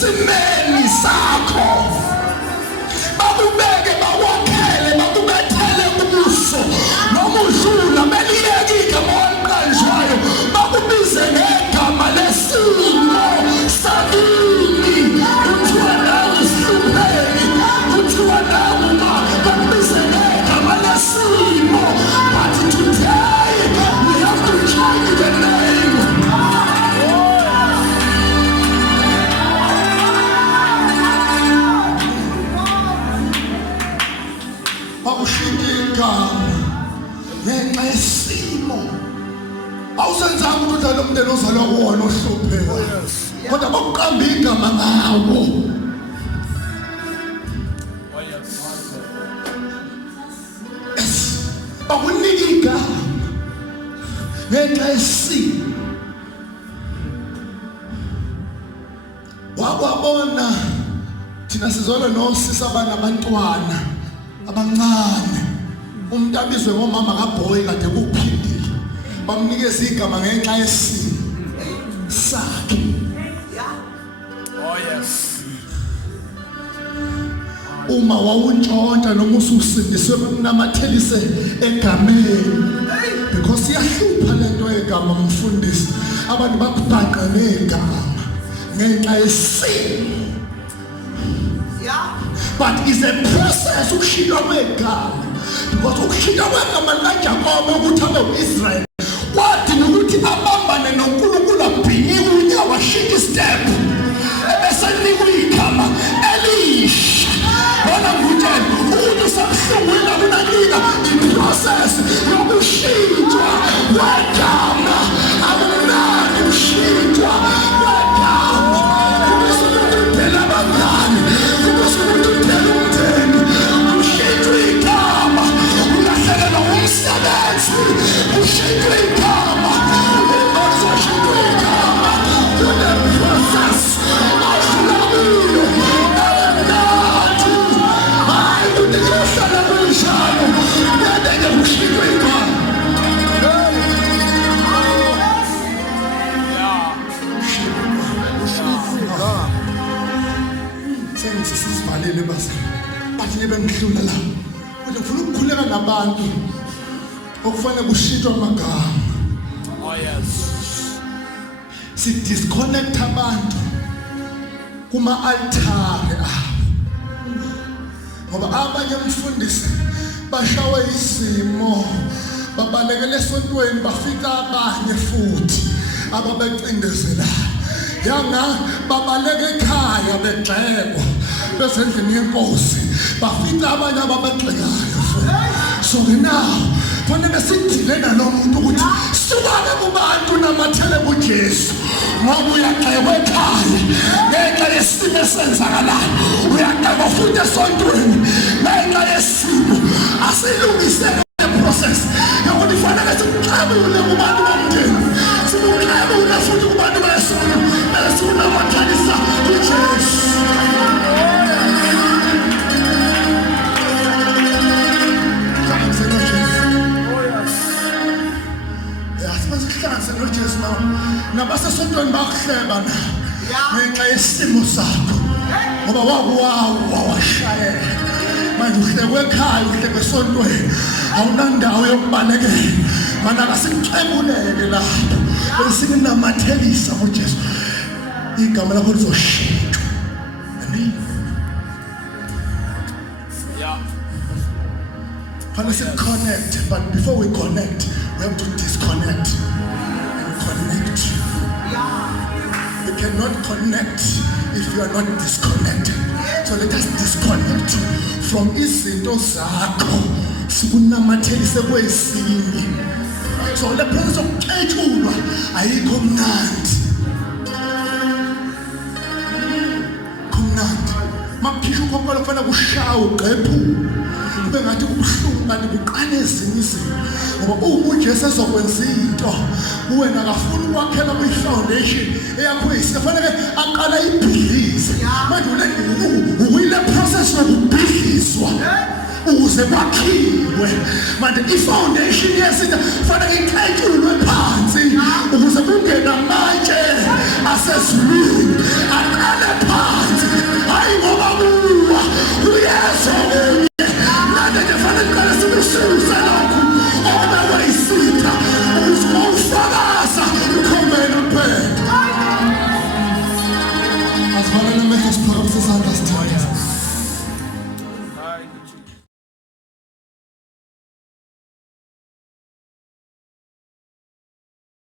esimeni sakho bakubeke bawakhele bakubethele kubuso noma udlula beliyeke igama waliqanjwayo bakubize ngegama lesimo sakini kuthiwa nawe isihlupheki kuthiwa nawe bakubize ngegama lesimo but today we have to change the name. Ngenxa yesimo awusenzanga ukuthi lo mntwana ozalwa kuwona ohlupheka kodwa bakuqamba igama ngawo. Bakunika igama ngenxa yesimo. Wakwabona thina sizolwa nosisi abanabantwana abancane umuntu abizwe ngomama kaBoy kade kuphindile bamnikeza igama ngenxa yesimo sakhe. Oh yes. Uma wawuntshontsha noma ususindiswe bakunamathelise egameni because iyahlupha lento egama mfundisi abantu bakubhaqa negama ngenxa yesimo. But it's a process ukushiywa kwegama because ukushiywa kwegama likaJakobe ukuthi abe uIsrael kwathi nokuthi abambane noNkulunkulu abhinyiwe unyawo washintsha step ebese linikwa igama elisha. Bona ngutshela ukuthi usamhlungwini akunanika i-process yokushintshwa kwegama akunani ukushintshwa kwegama kusukuphela abangani kusukuphela umndeni kushintshwa igama ulahlekelwa umsebenzi kushintshwa igama uzoshintshwa igama kule process awuhlulekile nathi hayi ukuthi kuyohlala kunjalo yadeke kushintshwa igama. Sisivalele basi bathi bengihlula la kodwa ufuna ukukhuleka nabantu okufanele kushintshwe amagama. Oh yes. Si disconnect abantu kuma altare ngoba abanye umfundisi bashawe isimo babalekele esontweni bafika abanye futhi ababecindezelayo yanga babaleke ekhaya begxekwa besendlini yenkosi bafika abanye ababagxekayo. So now fanele sidile nalo muntu ukuthi sibane kubantu namathele kuJesu ngoba uyagxekwa ekhaya ngenxa yesimo esenzakalayo uyagxekwa futhi esontweni ngenxa yesimo asilungisele process yokuthi fanele sikuxabule kubantu bomndeni sikuxabule futhi kubantu besona esinamathalisa kuJesu. Nabasesontweni bakuhleba ngenxa yesimo sakho ngoba wawashayela manje uhlekwe ekhaya uhlekwe esontweni awunandawo yokubalekela mana kasikuxebulele lapho besikunamathelisa kuJesu igama lakho lizoshintshwa. Amen. Let's connect, but before we connect we have to disconnect and connect. You cannot connect if you are not disconnected. So let us disconnect from izinto zakho sikunamathelise kwesinye. So le process of uketshulwa ayikho mnandi. Kumnandi makukhishwa ukhonkolo kufanele kushawe ugqephu kube ngathi kubuhlungu kanti kuqala ezinye izinto ngoba uma uJesu ezokwenza into wena akafuni ukwakhela kwi-foundation eyakho isifanele aqala ibhizinisi manje uyile process yokubhidlizwa ukuze kwakhiwe manje i-foundation yesinto fanele iqetshulwe phansi ukuze kungena amatshe asezulwini aqale phansi. kuphela. Asivalele amehlo siphakamise isandla sithandaze.